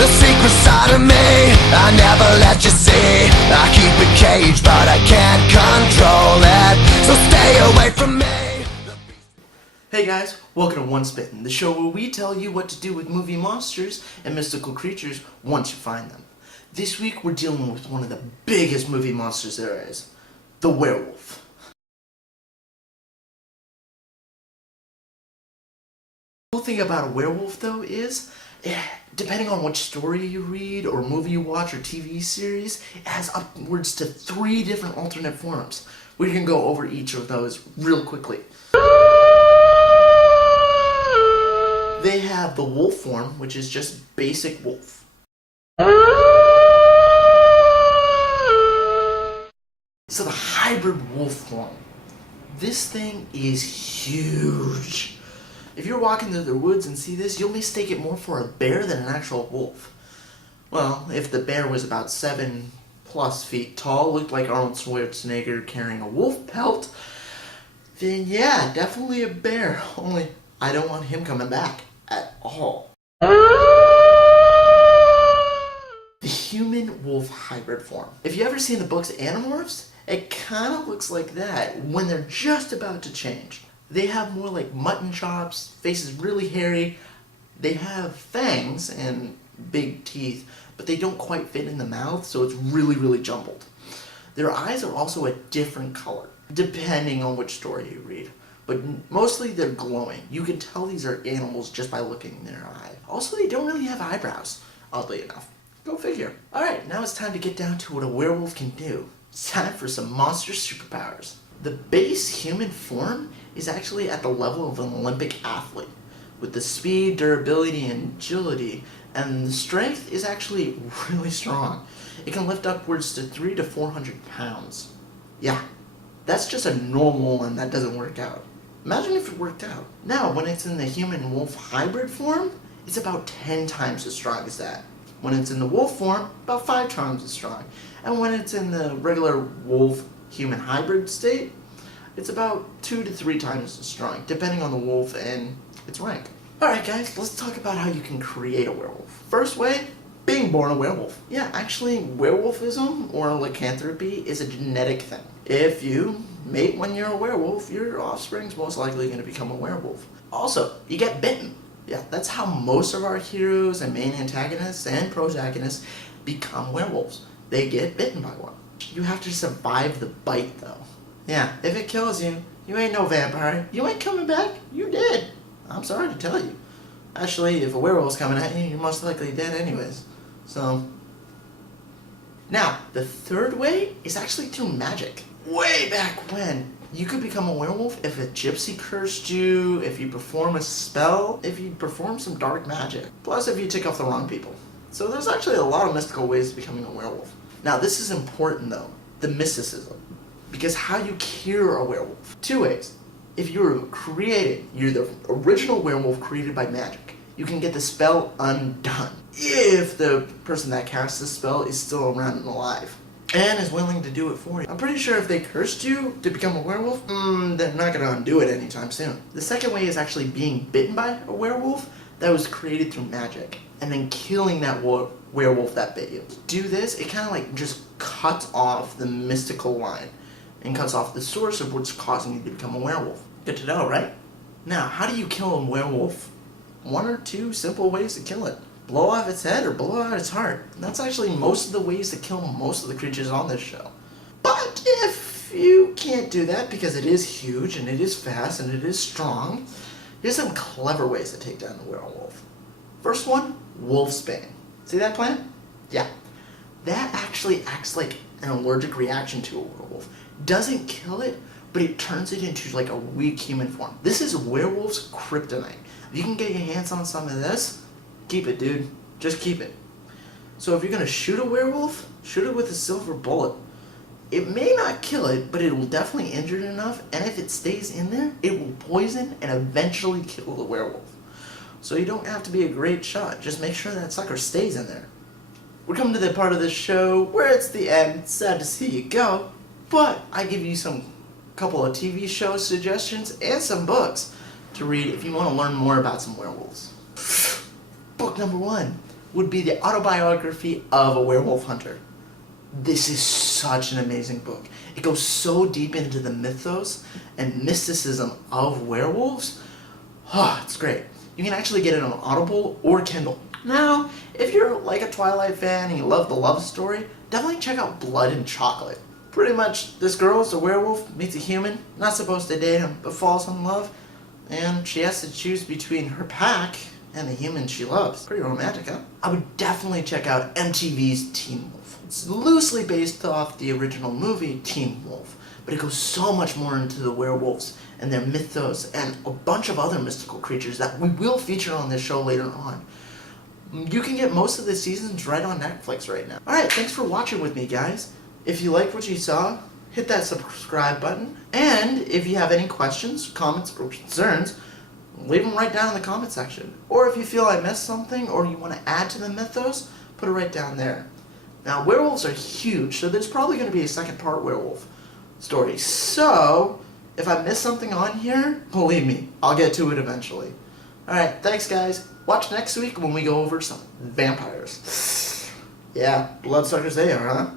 The secret side of me, I never let you see. I keep it caged, but I can't control it. So stay away from me. Hey guys, welcome to Once Bitten, the show where we tell you what to do with movie monsters and mystical creatures once you find them. This week we're dealing with one of the biggest movie monsters there is, the werewolf. The cool thing about a werewolf though is, depending on which story you read or movie you watch or TV series, it has upwards to 3 different alternate forms. We can go over each of those real quickly. They have the wolf form, which is just basic wolf. So the hybrid wolf form. This thing is huge. If you're walking through the woods and see this, you'll mistake it more for a bear than an actual wolf. Well, if the bear was about 7+ feet tall, looked like Arnold Schwarzenegger carrying a wolf pelt, then yeah, definitely a bear. Only I don't want him coming back at all. The human wolf hybrid form. If you ever seen the books Animorphs, it kind of looks like that when they're just about to change. They have more like mutton chops, faces really hairy. They have fangs and big teeth, but they don't quite fit in the mouth, so it's really jumbled. Their eyes are also a different color, depending on which story you read. But mostly they're glowing. You can tell these are animals just by looking in their eye. Also, they don't really have eyebrows, oddly enough. Go figure. Alright, now it's time to get down to what a werewolf can do. It's time for some monster superpowers. The base human form is actually at the level of an Olympic athlete, with the speed, durability, and agility, and the strength is actually really strong. It can lift upwards to 300 to 400 pounds. Yeah, that's just a normal one that doesn't work out. Imagine if it worked out. Now, when it's in the human-wolf hybrid form, it's about 10 times as strong as that. When it's in the wolf form, about 5 times as strong. And when it's in the regular wolf-human hybrid state, it's about 2 to 3 times as strong, depending on the wolf and its rank. Alright guys, let's talk about how you can create a werewolf. First way, being born a werewolf. Yeah, actually, werewolfism or lycanthropy is a genetic thing. If you mate when you're a werewolf, your offspring's most likely going to become a werewolf. Also, you get bitten. Yeah, that's how most of our heroes and main antagonists and protagonists become werewolves. They get bitten by one. You have to survive the bite though. Yeah, if it kills you, you ain't no vampire. You ain't coming back. You're dead. I'm sorry to tell you. Actually, if a werewolf's coming at you, you're most likely dead anyways. So, now, the third way is actually through magic. Way back when, you could become a werewolf if a gypsy cursed you, if you perform a spell, if you perform some dark magic. Plus, if you tick off the wrong people. So there's actually a lot of mystical ways to becoming a werewolf. Now, this is important though, the mysticism. Because how you cure a werewolf. 2 ways. If you're the original werewolf created by magic, you can get the spell undone. If the person that casts the spell is still around and alive, and is willing to do it for you. I'm pretty sure if they cursed you to become a werewolf, they're not going to undo it anytime soon. The second way is actually being bitten by a werewolf that was created through magic, and then killing that werewolf that bit you. To do this, it kind of like just cuts off the mystical line, and cuts off the source of what's causing you to become a werewolf. Good to know, right? Now, how do you kill a werewolf? 1 or 2 simple ways to kill it. Blow off its head or blow out its heart. And that's actually most of the ways to kill most of the creatures on this show. But if you can't do that because it is huge and it is fast and it is strong, here's some clever ways to take down the werewolf. First one, wolfsbane. See that plant? Yeah. That actually acts like an allergic reaction to a werewolf. Doesn't kill it, but it turns it into like a weak human form. This is werewolf's kryptonite. If you can get your hands on some of this, keep it, dude. Just keep it. So if you're going to shoot a werewolf, shoot it with a silver bullet. It may not kill it, but it will definitely injure it enough, and if it stays in there, it will poison and eventually kill the werewolf. So you don't have to be a great shot. Just make sure that sucker stays in there. We're coming to the part of the show where it's the end. Sad to see you go. But I give you some couple of TV show suggestions and some books to read if you want to learn more about some werewolves. Book number 1, would be the autobiography of a werewolf hunter. This is such an amazing book. It goes so deep into the mythos and mysticism of werewolves. Oh, it's great. You can actually get it on Audible or Kindle. Now, if you're like a Twilight fan and you love the love story, definitely check out Blood and Chocolate. Pretty much, this girl's a werewolf, meets a human, not supposed to date him, but falls in love, and she has to choose between her pack and the human she loves. Pretty romantic, huh? I would definitely check out MTV's Teen Wolf. It's loosely based off the original movie Teen Wolf, but it goes so much more into the werewolves and their mythos and a bunch of other mystical creatures that we will feature on this show later on. You can get most of the seasons right on Netflix right now. Alright, thanks for watching with me, guys. If you liked what you saw, hit that subscribe button. And if you have any questions, comments, or concerns, leave them right down in the comment section. Or if you feel I missed something or you want to add to the mythos, put it right down there. Now, werewolves are huge, so there's probably going to be a second part werewolf story. So, if I miss something on here, believe me, I'll get to it eventually. Alright, thanks guys. Watch next week when we go over some vampires. Yeah, bloodsuckers they are, huh?